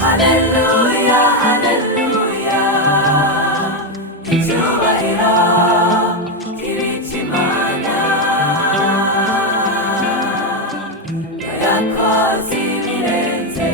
Hallelujah, hallelujah. Icyubahiro kibikimana yakoze ibirenze.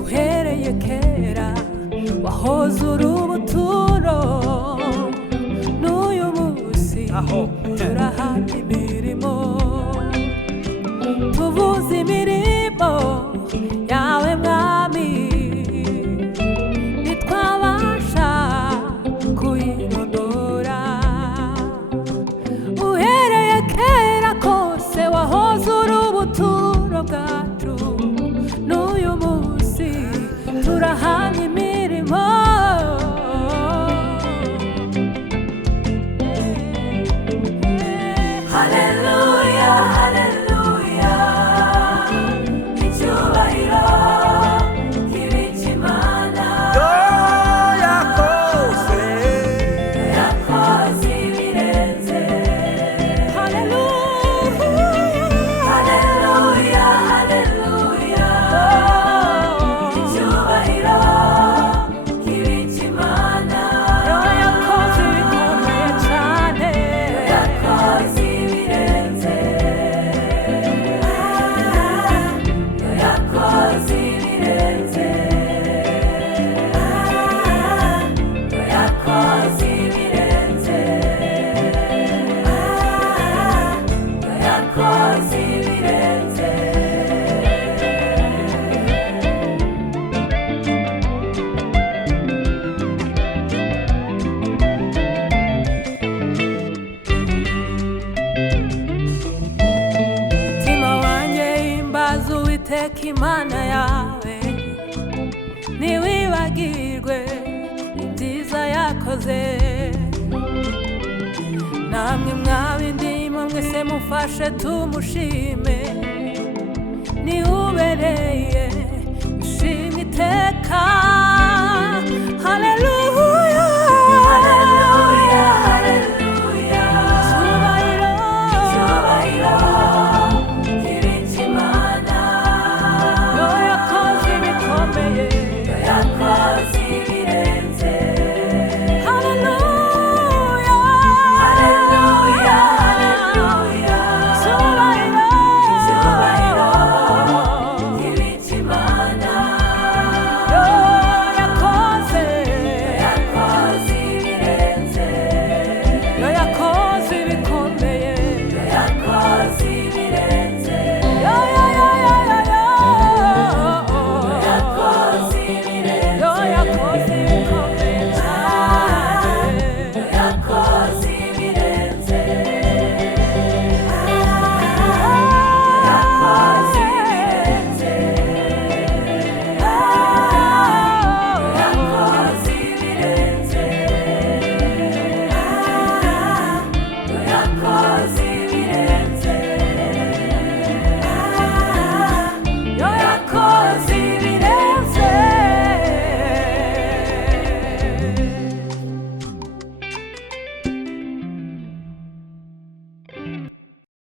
Uhereye kera wahoze uri ubuturo, n'uyu munsi turahana imirimo, tuvuze imirimo yawe mwami, ntitwabasha kuyirondora. Uhereye kera kose wahoze uri ubuturo bwacu, n'uyu munsi turahana imirimo. Hallelujah, hallelujah. Icyubahiro kibikimana yakoze ibirenze. Hallelujah, hallelujah, hallelujah. Icyubahiro kibikimana yakoze ibikomeye cyane, yakoze ibirenze, yakoze ibirenze, yakoze ibirenze, yakoze ibirenze. Mutima wanjye himbaza Uwiteka Imana yawe, ntiwibagirwe ibyiza yakoze. Namwe mwabindimo mwese mufashe tumushime, niwe ubereye